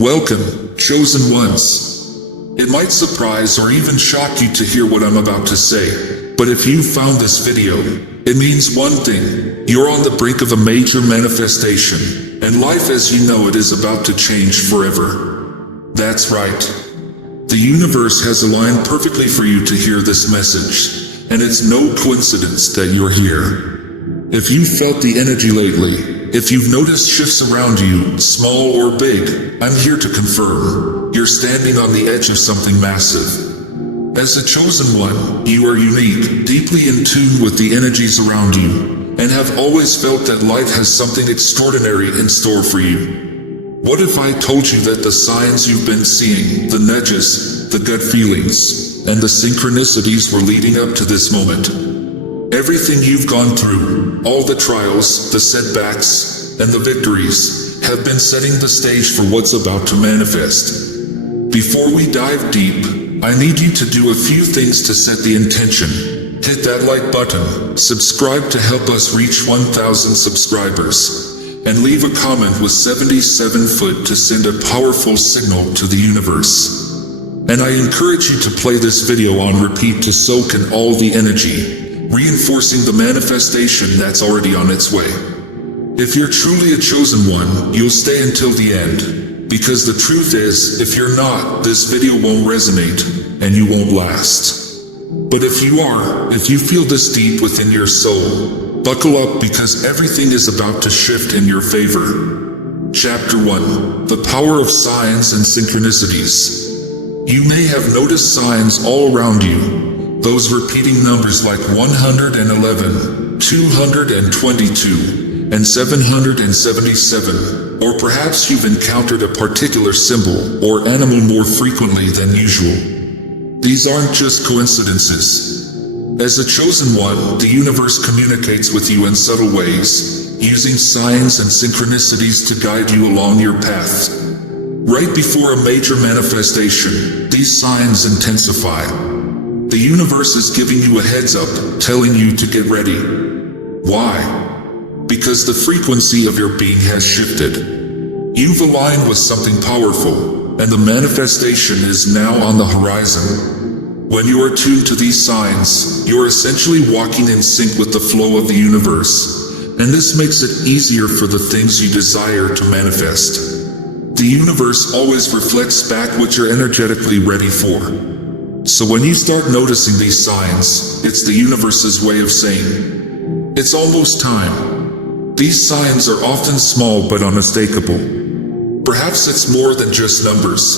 Welcome, chosen ones. It might surprise or even shock you to hear what I'm about to say, but if you found this video, it means one thing: you're on the brink of a major manifestation, and life as you know it is about to change forever. That's right. The universe has aligned perfectly for you to hear this message, and it's no coincidence that you're here. If you've felt the energy lately, if you've noticed shifts around you, small or big, I'm here to confirm, you're standing on the edge of something massive. As the chosen one, you are unique, deeply in tune with the energies around you, and have always felt that life has something extraordinary in store for you. What if I told you that the signs you've been seeing, the nudges, the gut feelings, and the synchronicities were leading up to this moment? Everything you've gone through, all the trials, the setbacks, and the victories, have been setting the stage for what's about to manifest. Before we dive deep, I need you to do a few things to set the intention. Hit that like button, subscribe to help us reach 1,000 subscribers, and leave a comment with 77 foot to send a powerful signal to the universe. And I encourage you to play this video on repeat to soak in all the energy, reinforcing the manifestation that's already on its way. If you're truly a chosen one, you'll stay until the end, because the truth is, if you're not, this video won't resonate, and you won't last. But if you are, if you feel this deep within your soul, buckle up because everything is about to shift in your favor. Chapter 1. The Power of Signs and Synchronicities. You may have noticed signs all around you. Those repeating numbers like 111, 222, and 777, or perhaps you've encountered a particular symbol or animal more frequently than usual. These aren't just coincidences. As a chosen one, the universe communicates with you in subtle ways, using signs and synchronicities to guide you along your path. Right before a major manifestation, these signs intensify. The universe is giving you a heads up, telling you to get ready. Why? Because the frequency of your being has shifted. You've aligned with something powerful, and the manifestation is now on the horizon. When you are tuned to these signs, you're essentially walking in sync with the flow of the universe, and this makes it easier for the things you desire to manifest. The universe always reflects back what you're energetically ready for. So when you start noticing these signs, it's the universe's way of saying, it's almost time. These signs are often small but unmistakable. Perhaps it's more than just numbers.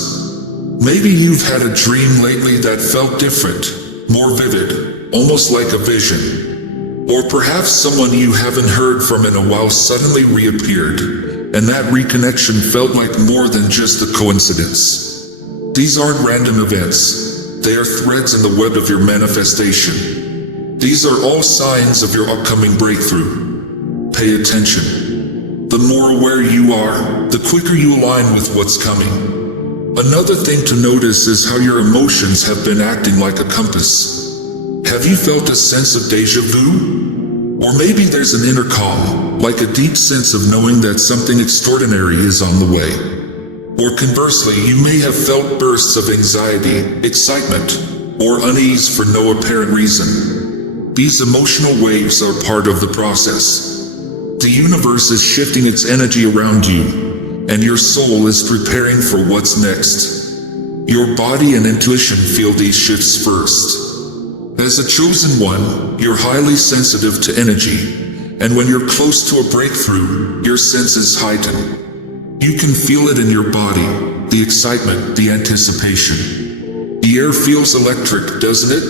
Maybe you've had a dream lately that felt different, more vivid, almost like a vision. Or perhaps someone you haven't heard from in a while suddenly reappeared, and that reconnection felt like more than just a coincidence. These aren't random events. They are threads in the web of your manifestation. These are all signs of your upcoming breakthrough. Pay attention. The more aware you are, the quicker you align with what's coming. Another thing to notice is how your emotions have been acting like a compass. Have you felt a sense of déjà vu? Or maybe there's an inner calm, like a deep sense of knowing that something extraordinary is on the way. Or conversely, you may have felt bursts of anxiety, excitement, or unease for no apparent reason. These emotional waves are part of the process. The universe is shifting its energy around you, and your soul is preparing for what's next. Your body and intuition feel these shifts first. As a chosen one, you're highly sensitive to energy, and when you're close to a breakthrough, your senses heighten. You can feel it in your body, the excitement, the anticipation. The air feels electric, doesn't it?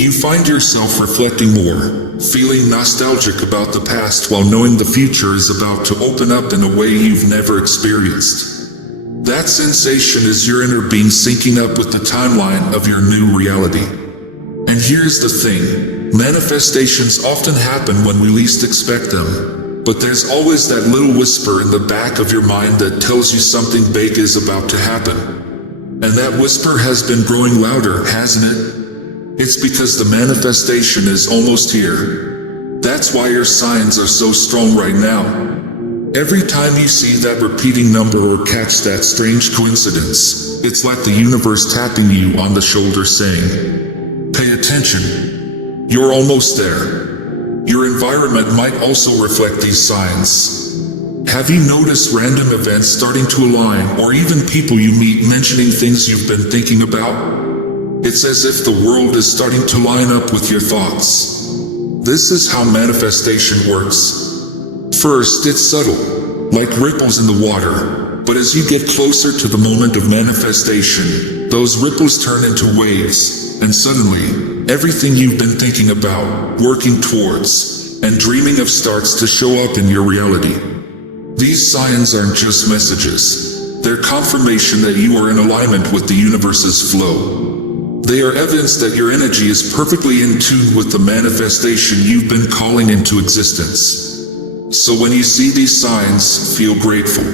You find yourself reflecting more, feeling nostalgic about the past while knowing the future is about to open up in a way you've never experienced. That sensation is your inner being syncing up with the timeline of your new reality. And here's the thing, manifestations often happen when we least expect them. But there's always that little whisper in the back of your mind that tells you something big is about to happen. And that whisper has been growing louder, hasn't it? It's because the manifestation is almost here. That's why your signs are so strong right now. Every time you see that repeating number or catch that strange coincidence, it's like the universe tapping you on the shoulder saying, "Pay attention. You're almost there." Your environment might also reflect these signs. Have you noticed random events starting to align, or even people you meet mentioning things you've been thinking about? It's as if the world is starting to line up with your thoughts. This is how manifestation works. First, it's subtle, like ripples in the water, but as you get closer to the moment of manifestation, those ripples turn into waves, and suddenly, everything you've been thinking about, working towards, and dreaming of starts to show up in your reality. These signs aren't just messages. They're confirmation that you are in alignment with the universe's flow. They are evidence that your energy is perfectly in tune with the manifestation you've been calling into existence. So when you see these signs, feel grateful.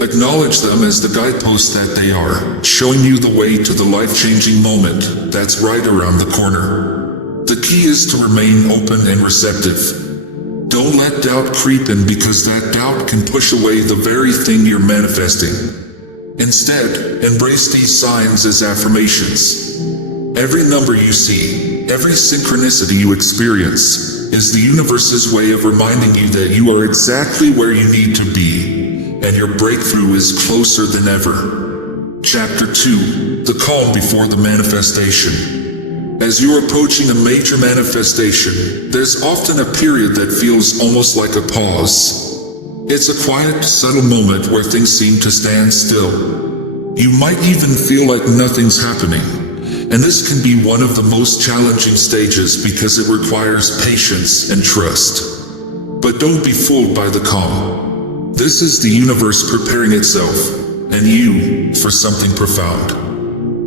Acknowledge them as the guideposts that they are, showing you the way to the life-changing moment that's right around the corner. The key is to remain open and receptive. Don't let doubt creep in, because that doubt can push away the very thing you're manifesting. Instead, embrace these signs as affirmations. Every number you see, every synchronicity you experience, is the universe's way of reminding you that you are exactly where you need to be, and your breakthrough is closer than ever. Chapter 2. The calm before the manifestation. As you're approaching a major manifestation, there's often a period that feels almost like a pause. It's a quiet, subtle moment where things seem to stand still. You might even feel like nothing's happening. And this can be one of the most challenging stages because it requires patience and trust. But don't be fooled by the calm. This is the universe preparing itself, and you, for something profound.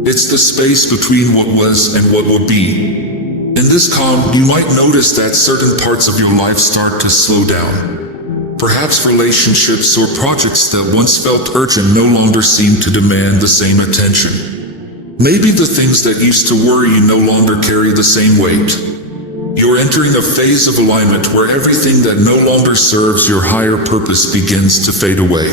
It's the space between what was and what will be. In this calm, you might notice that certain parts of your life start to slow down. Perhaps relationships or projects that once felt urgent no longer seem to demand the same attention. Maybe the things that used to worry you no longer carry the same weight. You're entering a phase of alignment where everything that no longer serves your higher purpose begins to fade away.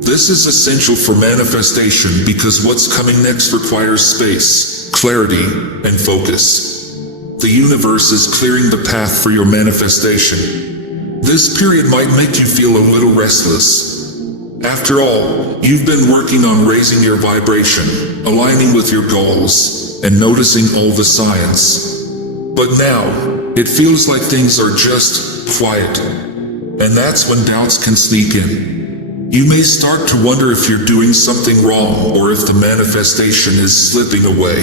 This is essential for manifestation because what's coming next requires space, clarity, and focus. The universe is clearing the path for your manifestation. This period might make you feel a little restless. After all, you've been working on raising your vibration, aligning with your goals, and noticing all the signs. But now, it feels like things are just quiet. And that's when doubts can sneak in. You may start to wonder if you're doing something wrong or if the manifestation is slipping away.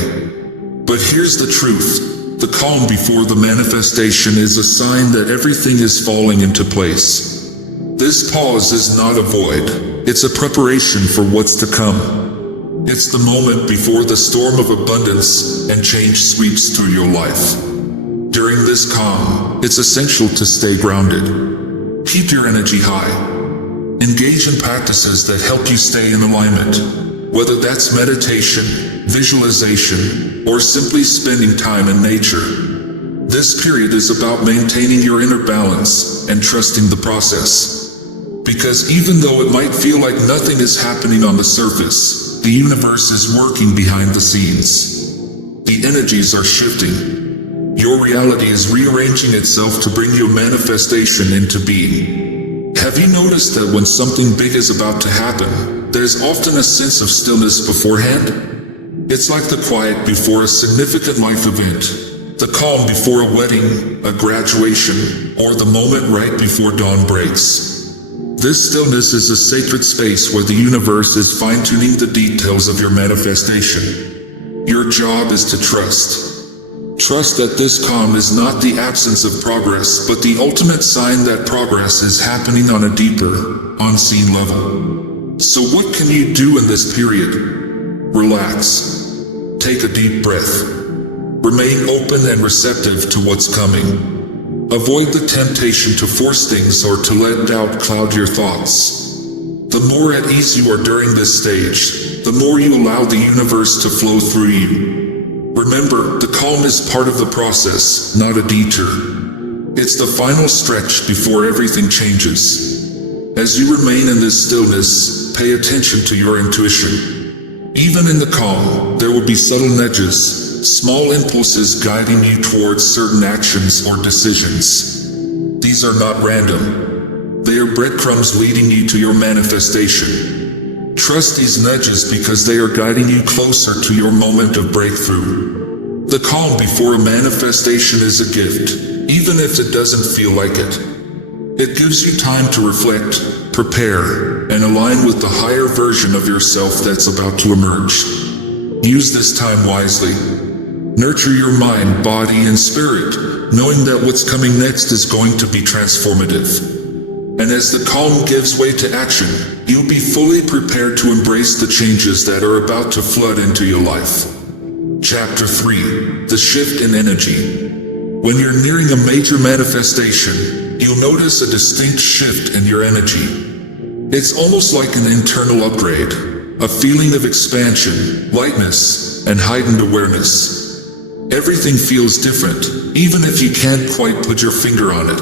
But here's the truth. The calm before the manifestation is a sign that everything is falling into place. This pause is not a void, it's a preparation for what's to come. It's the moment before the storm of abundance and change sweeps through your life. During this calm, it's essential to stay grounded. Keep your energy high. Engage in practices that help you stay in alignment, whether that's meditation, visualization, or simply spending time in nature. This period is about maintaining your inner balance and trusting the process. Because even though it might feel like nothing is happening on the surface, the universe is working behind the scenes. The energies are shifting. Your reality is rearranging itself to bring your manifestation into being. Have you noticed that when something big is about to happen, there's often a sense of stillness beforehand? It's like the quiet before a significant life event, the calm before a wedding, a graduation, or the moment right before dawn breaks. This stillness is a sacred space where the universe is fine-tuning the details of your manifestation. Your job is to trust. Trust that this calm is not the absence of progress, but the ultimate sign that progress is happening on a deeper, unseen level. So what can you do in this period? Relax. Take a deep breath. Remain open and receptive to what's coming. Avoid the temptation to force things or to let doubt cloud your thoughts. The more at ease you are during this stage, the more you allow the universe to flow through you. Remember, the calm is part of the process, not a detour. It's the final stretch before everything changes. As you remain in this stillness, pay attention to your intuition. Even in the calm, there will be subtle nudges, small impulses guiding you towards certain actions or decisions. These are not random. They are breadcrumbs leading you to your manifestation. Trust these nudges because they are guiding you closer to your moment of breakthrough. The calm before a manifestation is a gift, even if it doesn't feel like it. It gives you time to reflect, prepare, and align with the higher version of yourself that's about to emerge. Use this time wisely. Nurture your mind, body, and spirit, knowing that what's coming next is going to be transformative. And as the calm gives way to action, you'll be fully prepared to embrace the changes that are about to flood into your life. Chapter 3: The Shift in Energy. When you're nearing a major manifestation, you'll notice a distinct shift in your energy. It's almost like an internal upgrade, a feeling of expansion, lightness, and heightened awareness. Everything feels different, even if you can't quite put your finger on it.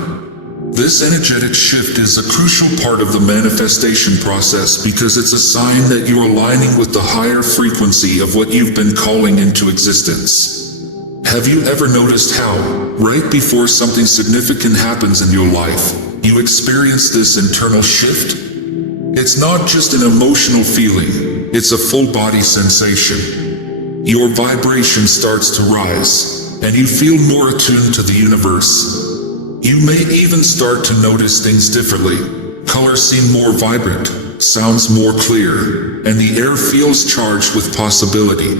This energetic shift is a crucial part of the manifestation process because it's a sign that you're aligning with the higher frequency of what you've been calling into existence. Have you ever noticed how, right before something significant happens in your life, you experience this internal shift? It's not just an emotional feeling, it's a full-body sensation. Your vibration starts to rise, and you feel more attuned to the universe. You may even start to notice things differently. Colors seem more vibrant, sounds more clear, and the air feels charged with possibility.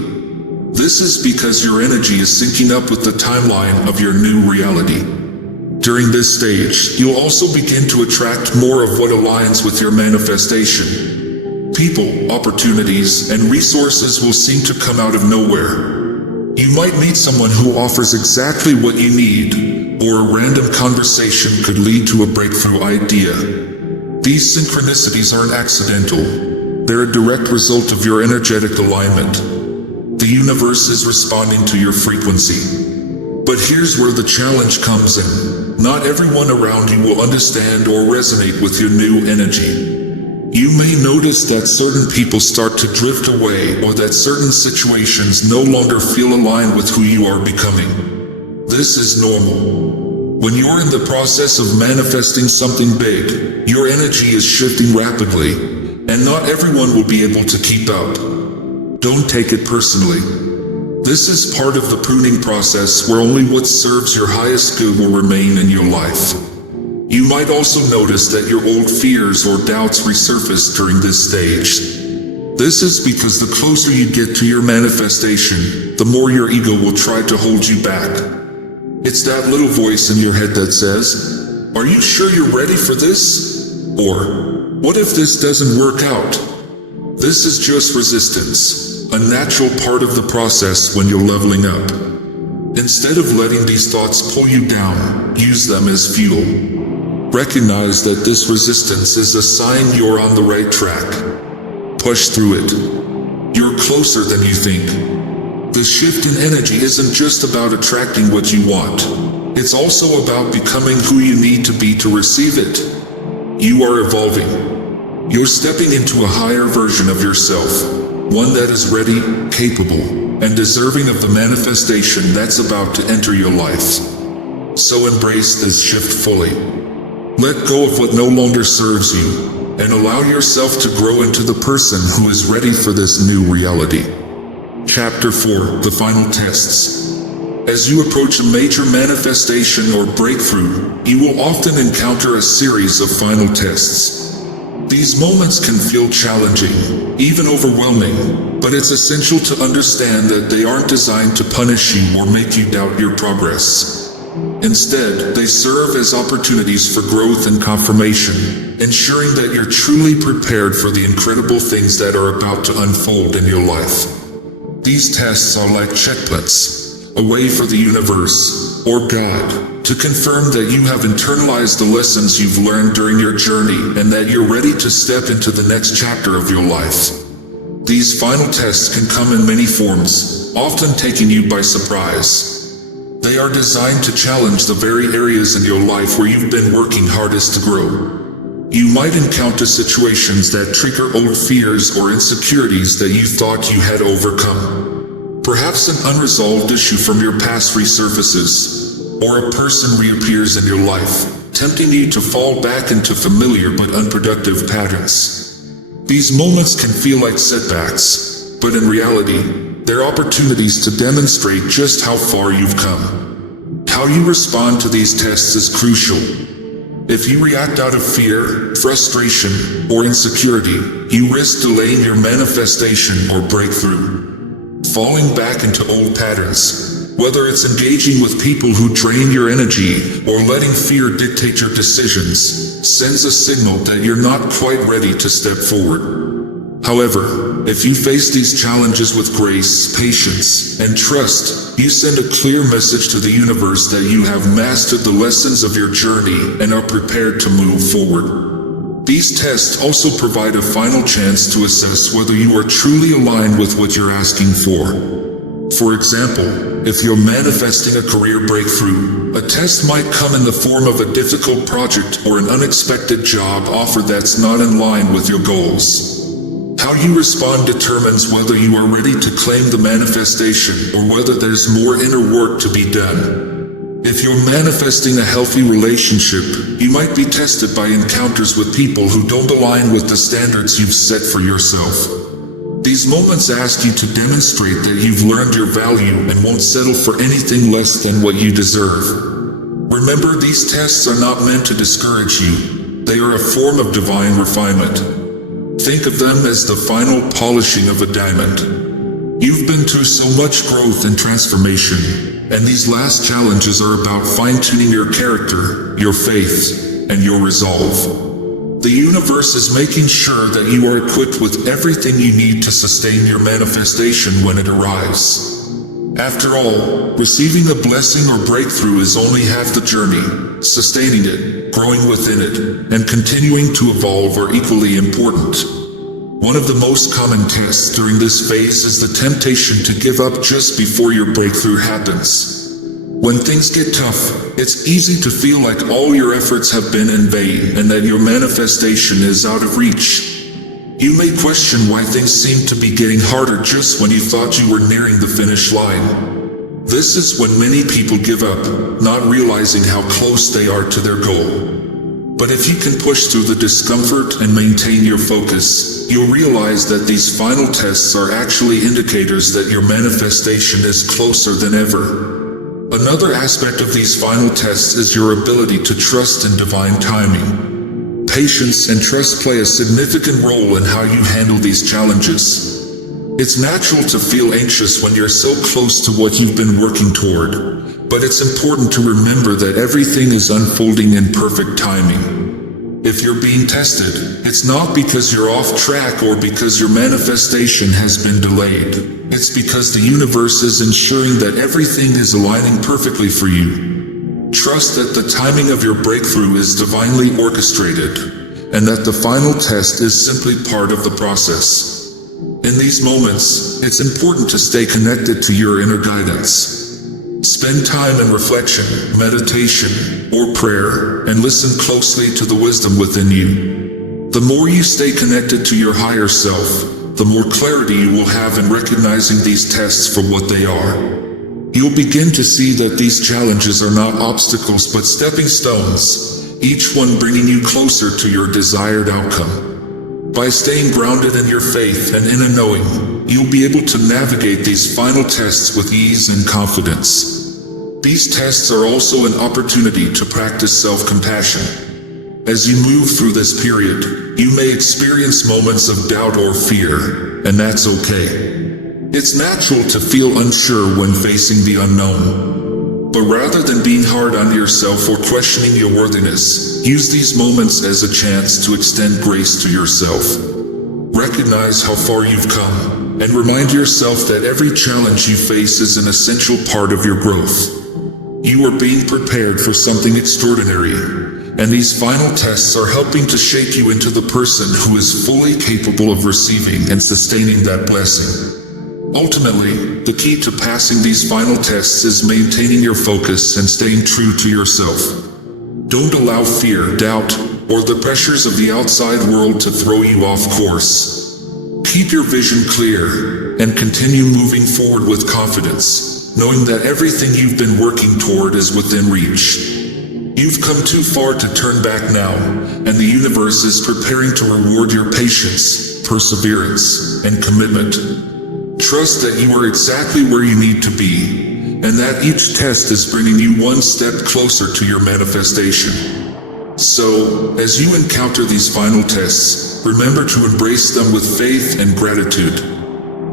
This is because your energy is syncing up with the timeline of your new reality. During this stage, you'll also begin to attract more of what aligns with your manifestation. People, opportunities, and resources will seem to come out of nowhere. You might meet someone who offers exactly what you need, or a random conversation could lead to a breakthrough idea. These synchronicities aren't accidental. They're a direct result of your energetic alignment. The universe is responding to your frequency. But here's where the challenge comes in. Not everyone around you will understand or resonate with your new energy. You may notice that certain people start to drift away or that certain situations no longer feel aligned with who you are becoming. This is normal. When you're in the process of manifesting something big, your energy is shifting rapidly, and not everyone will be able to keep up. Don't take it personally. This is part of the pruning process where only what serves your highest good will remain in your life. You might also notice that your old fears or doubts resurface during this stage. This is because the closer you get to your manifestation, the more your ego will try to hold you back. It's that little voice in your head that says, "Are you sure you're ready for this?" Or, "What if this doesn't work out?" This is just resistance, a natural part of the process when you're leveling up. Instead of letting these thoughts pull you down, use them as fuel. Recognize that this resistance is a sign you're on the right track. Push through it. You're closer than you think. The shift in energy isn't just about attracting what you want. It's also about becoming who you need to be to receive it. You are evolving. You're stepping into a higher version of yourself, one that is ready, capable, and deserving of the manifestation that's about to enter your life. So embrace this shift fully. Let go of what no longer serves you, and allow yourself to grow into the person who is ready for this new reality. Chapter 4: The Final Tests. As you approach a major manifestation or breakthrough, you will often encounter a series of final tests. These moments can feel challenging, even overwhelming, but it's essential to understand that they aren't designed to punish you or make you doubt your progress. Instead, they serve as opportunities for growth and confirmation, ensuring that you're truly prepared for the incredible things that are about to unfold in your life. These tests are like checklists, a way for the universe, or God, to confirm that you have internalized the lessons you've learned during your journey and that you're ready to step into the next chapter of your life. These final tests can come in many forms, often taking you by surprise. They are designed to challenge the very areas in your life where you've been working hardest to grow. You might encounter situations that trigger old fears or insecurities that you thought you had overcome. Perhaps an unresolved issue from your past resurfaces, or a person reappears in your life, tempting you to fall back into familiar but unproductive patterns. These moments can feel like setbacks, but in reality, they're opportunities to demonstrate just how far you've come. How you respond to these tests is crucial. If you react out of fear, frustration, or insecurity, you risk delaying your manifestation or breakthrough. Falling back into old patterns, whether it's engaging with people who drain your energy or letting fear dictate your decisions, sends a signal that you're not quite ready to step forward. However, if you face these challenges with grace, patience, and trust, you send a clear message to the universe that you have mastered the lessons of your journey and are prepared to move forward. These tests also provide a final chance to assess whether you are truly aligned with what you're asking for. For example, if you're manifesting a career breakthrough, a test might come in the form of a difficult project or an unexpected job offer that's not in line with your goals. How you respond determines whether you are ready to claim the manifestation or whether there's more inner work to be done. If you're manifesting a healthy relationship, you might be tested by encounters with people who don't align with the standards you've set for yourself. These moments ask you to demonstrate that you've learned your value and won't settle for anything less than what you deserve. Remember, these tests are not meant to discourage you. They are a form of divine refinement. Think of them as the final polishing of a diamond. You've been through so much growth and transformation, and these last challenges are about fine-tuning your character, your faith, and your resolve. The universe is making sure that you are equipped with everything you need to sustain your manifestation when it arrives. After all, receiving a blessing or breakthrough is only half the journey. Sustaining it, growing within it, and continuing to evolve are equally important. One of the most common tests during this phase is the temptation to give up just before your breakthrough happens. When things get tough, it's easy to feel like all your efforts have been in vain and that your manifestation is out of reach. You may question why things seem to be getting harder just when you thought you were nearing the finish line. This is when many people give up, not realizing how close they are to their goal. But if you can push through the discomfort and maintain your focus, you'll realize that these final tests are actually indicators that your manifestation is closer than ever. Another aspect of these final tests is your ability to trust in divine timing. Patience and trust play a significant role in how you handle these challenges. It's natural to feel anxious when you're so close to what you've been working toward, but it's important to remember that everything is unfolding in perfect timing. If you're being tested, it's not because you're off track or because your manifestation has been delayed. It's because the universe is ensuring that everything is aligning perfectly for you. Trust that the timing of your breakthrough is divinely orchestrated, and that the final test is simply part of the process. In these moments, it's important to stay connected to your inner guidance. Spend time in reflection, meditation, or prayer, and listen closely to the wisdom within you. The more you stay connected to your higher self, the more clarity you will have in recognizing these tests for what they are. You'll begin to see that these challenges are not obstacles but stepping stones, each one bringing you closer to your desired outcome. By staying grounded in your faith and in a knowing, you'll be able to navigate these final tests with ease and confidence. These tests are also an opportunity to practice self-compassion. As you move through this period, you may experience moments of doubt or fear, and that's okay. It's natural to feel unsure when facing the unknown. But rather than being hard on yourself or questioning your worthiness, use these moments as a chance to extend grace to yourself. Recognize how far you've come, and remind yourself that every challenge you face is an essential part of your growth. You are being prepared for something extraordinary, and these final tests are helping to shape you into the person who is fully capable of receiving and sustaining that blessing. Ultimately, the key to passing these final tests is maintaining your focus and staying true to yourself. Don't allow fear, doubt, or the pressures of the outside world to throw you off course. Keep your vision clear, and continue moving forward with confidence, knowing that everything you've been working toward is within reach. You've come too far to turn back now, and the universe is preparing to reward your patience, perseverance, and commitment. Trust that you are exactly where you need to be, and that each test is bringing you one step closer to your manifestation. So, as you encounter these final tests, remember to embrace them with faith and gratitude.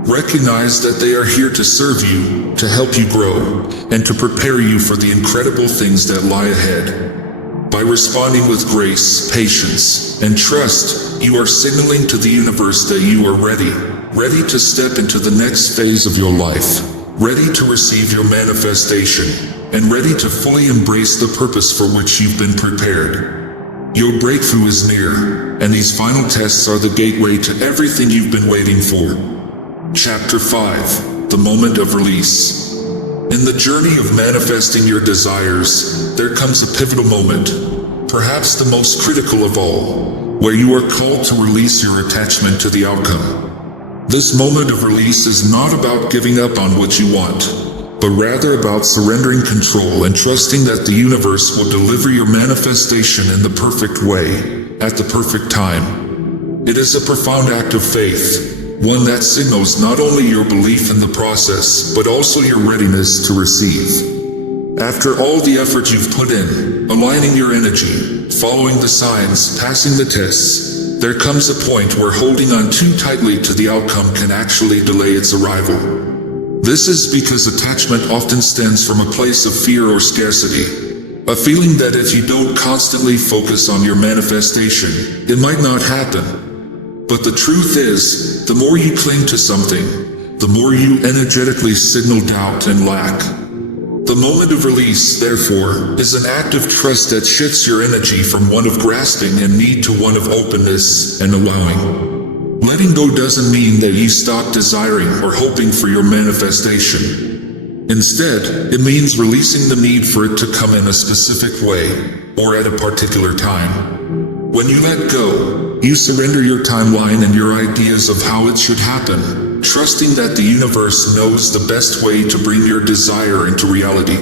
Recognize that they are here to serve you, to help you grow, and to prepare you for the incredible things that lie ahead. By responding with grace, patience, and trust, you are signaling to the universe that you are ready to step into the next phase of your life, ready to receive your manifestation, and ready to fully embrace the purpose for which you've been prepared. Your breakthrough is near, and these final tests are the gateway to everything you've been waiting for. Chapter 5: The Moment of Release. In the journey of manifesting your desires, there comes a pivotal moment, perhaps the most critical of all, where you are called to release your attachment to the outcome. This moment of release is not about giving up on what you want, but rather about surrendering control and trusting that the universe will deliver your manifestation in the perfect way, at the perfect time. It is a profound act of faith, one that signals not only your belief in the process, but also your readiness to receive. After all the effort you've put in, aligning your energy, following the signs, passing the tests, there comes a point where holding on too tightly to the outcome can actually delay its arrival. This is because attachment often stems from a place of fear or scarcity, a feeling that if you don't constantly focus on your manifestation, it might not happen. But the truth is, the more you cling to something, the more you energetically signal doubt and lack. The moment of release, therefore, is an act of trust that shifts your energy from one of grasping and need to one of openness and allowing. Letting go doesn't mean that you stop desiring or hoping for your manifestation. Instead, it means releasing the need for it to come in a specific way, or at a particular time. When you let go, you surrender your timeline and your ideas of how it should happen, trusting that the universe knows the best way to bring your desire into reality.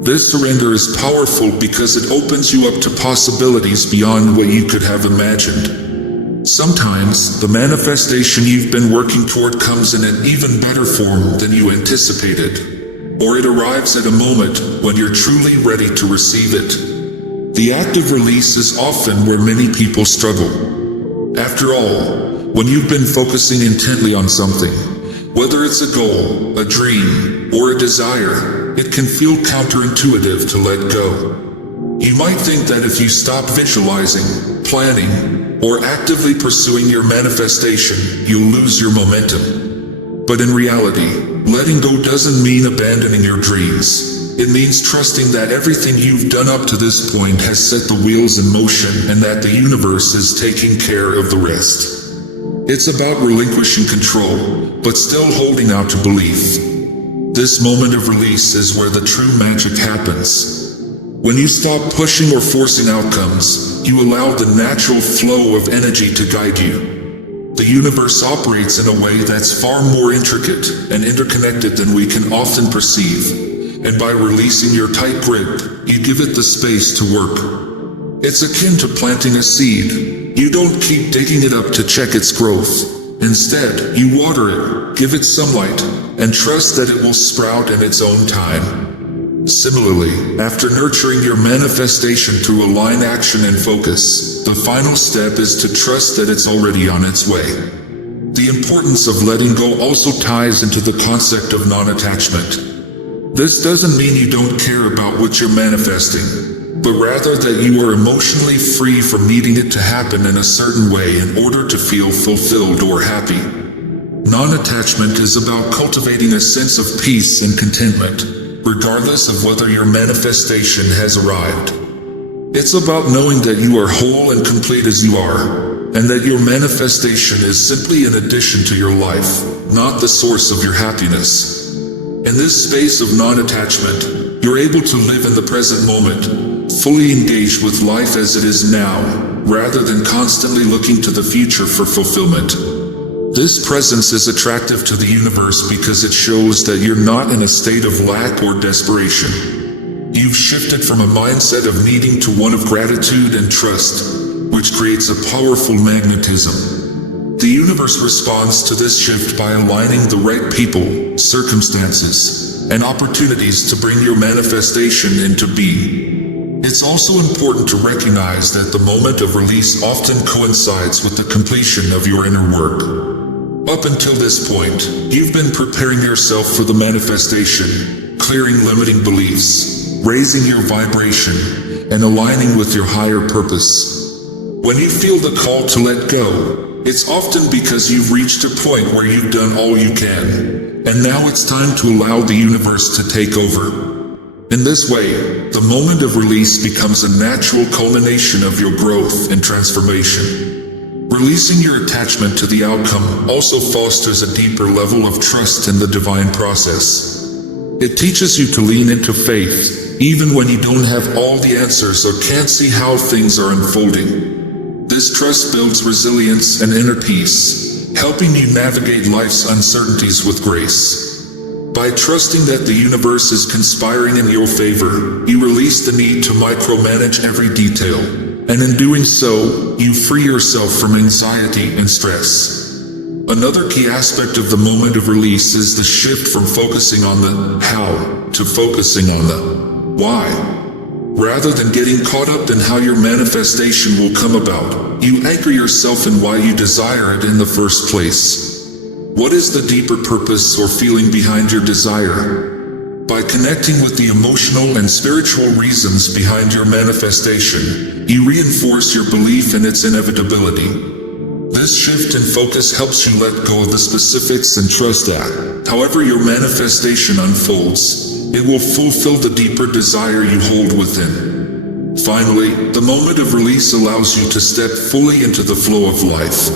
This surrender is powerful because it opens you up to possibilities beyond what you could have imagined. Sometimes, the manifestation you've been working toward comes in an even better form than you anticipated, or it arrives at a moment when you're truly ready to receive it. The act of release is often where many people struggle. After all, when you've been focusing intently on something, whether it's a goal, a dream, or a desire, it can feel counterintuitive to let go. You might think that if you stop visualizing, planning, or actively pursuing your manifestation, you'll lose your momentum. But in reality, letting go doesn't mean abandoning your dreams. It means trusting that everything you've done up to this point has set the wheels in motion and that the universe is taking care of the rest. It's about relinquishing control, but still holding out to belief. This moment of release is where the true magic happens. When you stop pushing or forcing outcomes, you allow the natural flow of energy to guide you. The universe operates in a way that's far more intricate and interconnected than we can often perceive. And by releasing your tight grip, you give it the space to work. It's akin to planting a seed. You don't keep digging it up to check its growth. Instead, you water it, give it sunlight, and trust that it will sprout in its own time. Similarly, after nurturing your manifestation through aligned action and focus, the final step is to trust that it's already on its way. The importance of letting go also ties into the concept of non-attachment. This doesn't mean you don't care about what you're manifesting, but rather that you are emotionally free from needing it to happen in a certain way in order to feel fulfilled or happy. Non-attachment is about cultivating a sense of peace and contentment, regardless of whether your manifestation has arrived. It's about knowing that you are whole and complete as you are, and that your manifestation is simply an addition to your life, not the source of your happiness. In this space of non-attachment, you're able to live in the present moment, fully engaged with life as it is now, rather than constantly looking to the future for fulfillment. This presence is attractive to the universe because it shows that you're not in a state of lack or desperation. You've shifted from a mindset of needing to one of gratitude and trust, which creates a powerful magnetism. The universe responds to this shift by aligning the right people, circumstances, and opportunities to bring your manifestation into being. It's also important to recognize that the moment of release often coincides with the completion of your inner work. Up until this point, you've been preparing yourself for the manifestation, clearing limiting beliefs, raising your vibration, and aligning with your higher purpose. When you feel the call to let go, it's often because you've reached a point where you've done all you can, and now it's time to allow the universe to take over. In this way, the moment of release becomes a natural culmination of your growth and transformation. Releasing your attachment to the outcome also fosters a deeper level of trust in the divine process. It teaches you to lean into faith, even when you don't have all the answers or can't see how things are unfolding. This trust builds resilience and inner peace, helping you navigate life's uncertainties with grace. By trusting that the universe is conspiring in your favor, you release the need to micromanage every detail. And in doing so, you free yourself from anxiety and stress. Another key aspect of the moment of release is the shift from focusing on the how to focusing on the why. Rather than getting caught up in how your manifestation will come about, you anchor yourself in why you desire it in the first place. What is the deeper purpose or feeling behind your desire? By connecting with the emotional and spiritual reasons behind your manifestation, you reinforce your belief in its inevitability. This shift in focus helps you let go of the specifics and trust that, however your manifestation unfolds, it will fulfill the deeper desire you hold within. Finally, the moment of release allows you to step fully into the flow of life.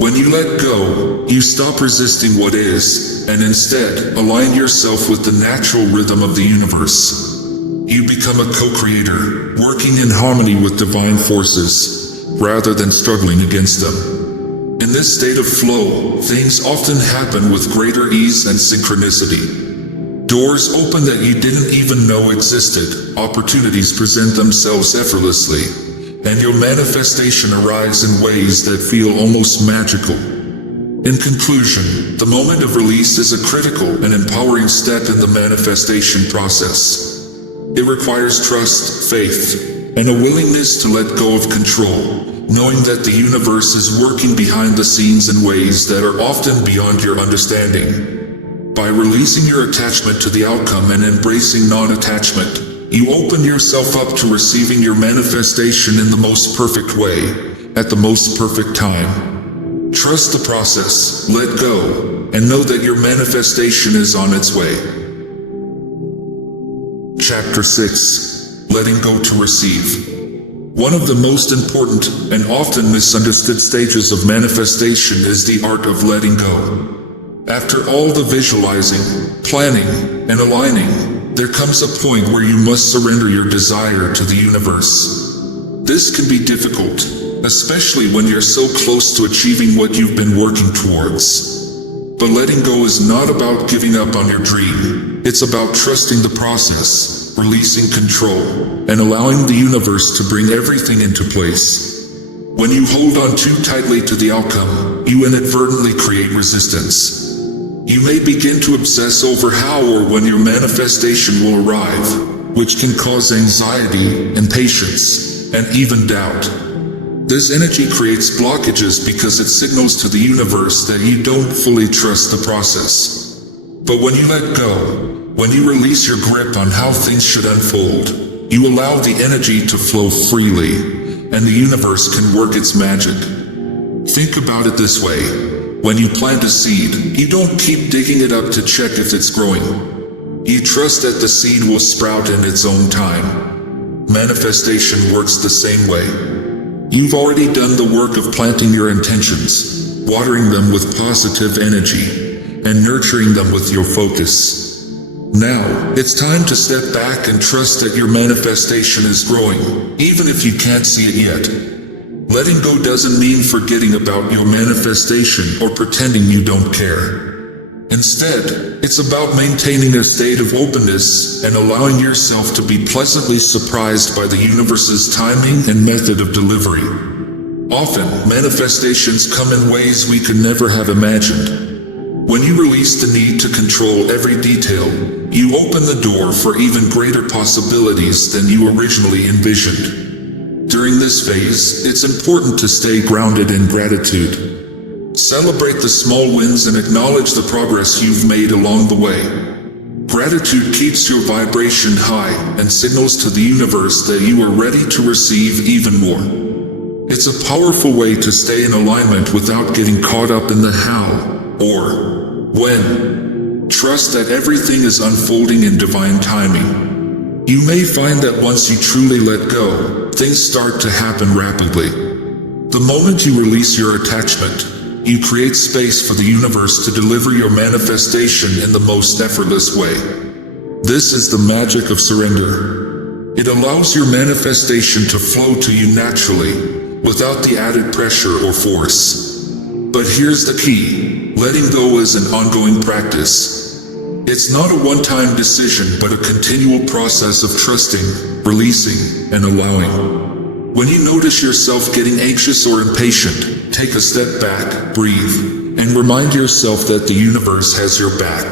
When you let go, you stop resisting what is, and instead, align yourself with the natural rhythm of the universe. You become a co-creator, working in harmony with divine forces, rather than struggling against them. In this state of flow, things often happen with greater ease and synchronicity. Doors open that you didn't even know existed, opportunities present themselves effortlessly, and your manifestation arrives in ways that feel almost magical. In conclusion, the moment of release is a critical and empowering step in the manifestation process. It requires trust, faith, and a willingness to let go of control, knowing that the universe is working behind the scenes in ways that are often beyond your understanding. By releasing your attachment to the outcome and embracing non-attachment, you open yourself up to receiving your manifestation in the most perfect way, at the most perfect time. Trust the process, let go, and know that your manifestation is on its way. Chapter 6. Letting Go to Receive. One of the most important and often misunderstood stages of manifestation is the art of letting go. After all the visualizing, planning, and aligning, there comes a point where you must surrender your desire to the universe. This can be difficult, especially when you're so close to achieving what you've been working towards. But letting go is not about giving up on your dream. It's about trusting the process, releasing control, and allowing the universe to bring everything into place. When you hold on too tightly to the outcome, you inadvertently create resistance. You may begin to obsess over how or when your manifestation will arrive, which can cause anxiety, impatience, and even doubt. This energy creates blockages because it signals to the universe that you don't fully trust the process. But when you let go, when you release your grip on how things should unfold, you allow the energy to flow freely, and the universe can work its magic. Think about it this way. When you plant a seed, you don't keep digging it up to check if it's growing. You trust that the seed will sprout in its own time. Manifestation works the same way. You've already done the work of planting your intentions, watering them with positive energy, and nurturing them with your focus. Now, it's time to step back and trust that your manifestation is growing, even if you can't see it yet. Letting go doesn't mean forgetting about your manifestation or pretending you don't care. Instead, it's about maintaining a state of openness and allowing yourself to be pleasantly surprised by the universe's timing and method of delivery. Often, manifestations come in ways we could never have imagined. When you release the need to control every detail, you open the door for even greater possibilities than you originally envisioned. During this phase, it's important to stay grounded in gratitude. Celebrate the small wins and acknowledge the progress you've made along the way. Gratitude keeps your vibration high and signals to the universe that you are ready to receive even more. It's a powerful way to stay in alignment without getting caught up in the how or when. Trust that everything is unfolding in divine timing. You may find that once you truly let go, things start to happen rapidly. The moment you release your attachment, you create space for the universe to deliver your manifestation in the most effortless way. This is the magic of surrender. It allows your manifestation to flow to you naturally, without the added pressure or force. But here's the key: letting go is an ongoing practice. It's not a one-time decision, but a continual process of trusting, releasing, and allowing. When you notice yourself getting anxious or impatient, take a step back, breathe, and remind yourself that the universe has your back.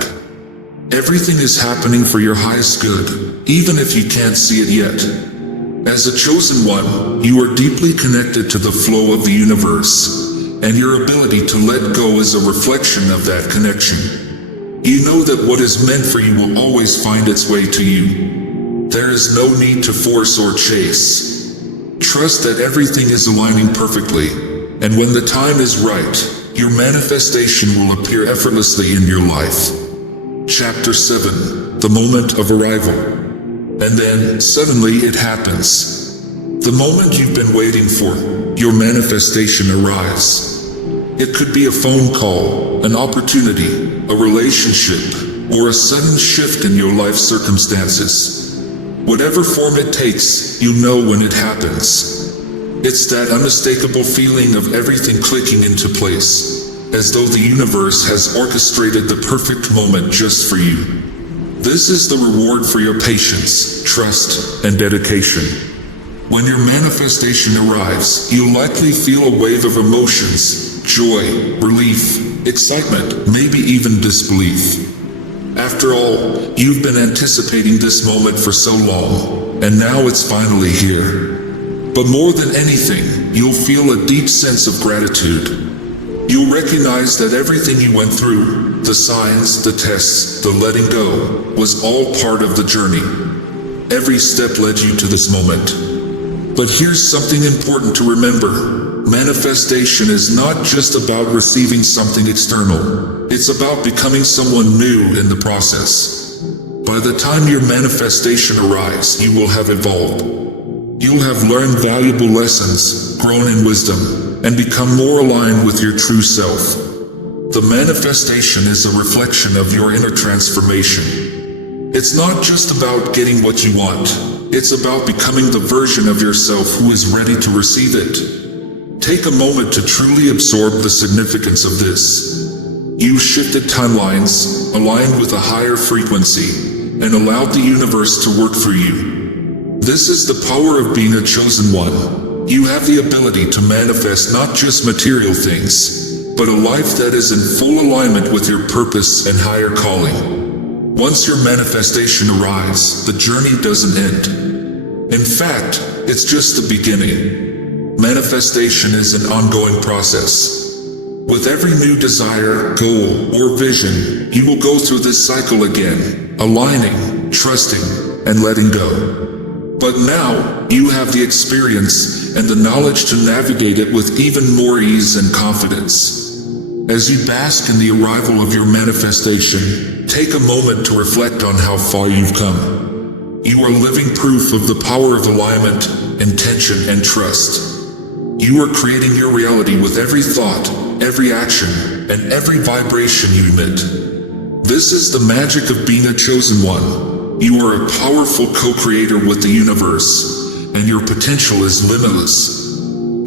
Everything is happening for your highest good, even if you can't see it yet. As a chosen one, you are deeply connected to the flow of the universe, and your ability to let go is a reflection of that connection. You know that what is meant for you will always find its way to you. There is no need to force or chase. Trust that everything is aligning perfectly, and when the time is right, your manifestation will appear effortlessly in your life. Chapter 7: The Moment of Arrival. And then, suddenly it happens. The moment you've been waiting for, your manifestation arrives. It could be a phone call, an opportunity, a relationship, or a sudden shift in your life circumstances. Whatever form it takes, you know when it happens. It's that unmistakable feeling of everything clicking into place, as though the universe has orchestrated the perfect moment just for you. This is the reward for your patience, trust, and dedication. When your manifestation arrives, you'll likely feel a wave of emotions: joy, relief, excitement, maybe even disbelief. After all, you've been anticipating this moment for so long, and now it's finally here. But more than anything, you'll feel a deep sense of gratitude. You'll recognize that everything you went through, the signs, the tests, the letting go, was all part of the journey. Every step led you to this moment. But here's something important to remember. Manifestation is not just about receiving something external. It's about becoming someone new in the process. By the time your manifestation arrives, you will have evolved. You'll have learned valuable lessons, grown in wisdom, and become more aligned with your true self. The manifestation is a reflection of your inner transformation. It's not just about getting what you want. It's about becoming the version of yourself who is ready to receive it. Take a moment to truly absorb the significance of this. You shifted timelines, aligned with a higher frequency, and allowed the universe to work for you. This is the power of being a chosen one. You have the ability to manifest not just material things, but a life that is in full alignment with your purpose and higher calling. Once your manifestation arrives, the journey doesn't end. In fact, it's just the beginning. Manifestation is an ongoing process. With every new desire, goal, or vision, you will go through this cycle again, aligning, trusting, and letting go. But now, you have the experience and the knowledge to navigate it with even more ease and confidence. As you bask in the arrival of your manifestation, take a moment to reflect on how far you've come. You are living proof of the power of alignment, intention, and trust. You are creating your reality with every thought, every action, and every vibration you emit. This is the magic of being a chosen one. You are a powerful co-creator with the universe, and your potential is limitless.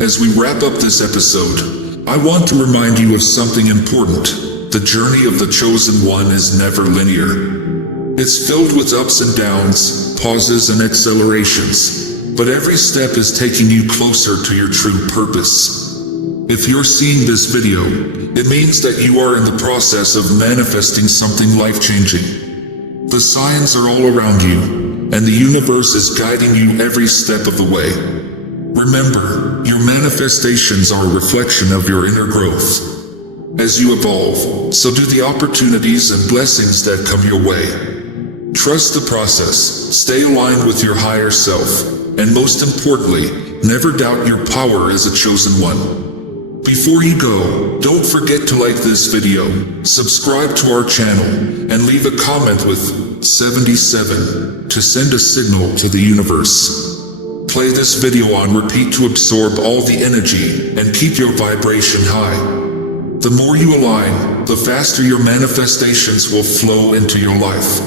As we wrap up this episode, I want to remind you of something important. The journey of the chosen one is never linear. It's filled with ups and downs, pauses and accelerations, but every step is taking you closer to your true purpose. If you're seeing this video, it means that you are in the process of manifesting something life-changing. The signs are all around you, and the universe is guiding you every step of the way. Remember, your manifestations are a reflection of your inner growth. As you evolve, so do the opportunities and blessings that come your way. Trust the process, stay aligned with your higher self, and most importantly, never doubt your power as a chosen one. Before you go, don't forget to like this video, subscribe to our channel, and leave a comment with 77 to send a signal to the universe. Play this video on repeat to absorb all the energy and keep your vibration high. The more you align, the faster your manifestations will flow into your life.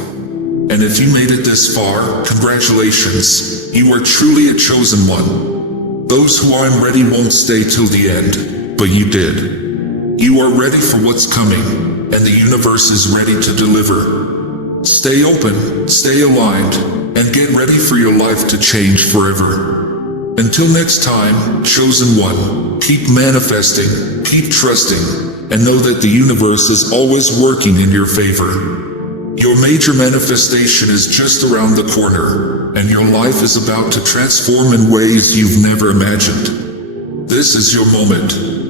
And if you made it this far, congratulations, you are truly a chosen one. Those who aren't ready won't stay till the end, but you did. You are ready for what's coming, and the universe is ready to deliver. Stay open, stay aligned, and get ready for your life to change forever. Until next time, chosen one, keep manifesting, keep trusting, and know that the universe is always working in your favor. Your major manifestation is just around the corner, and your life is about to transform in ways you've never imagined. This is your moment.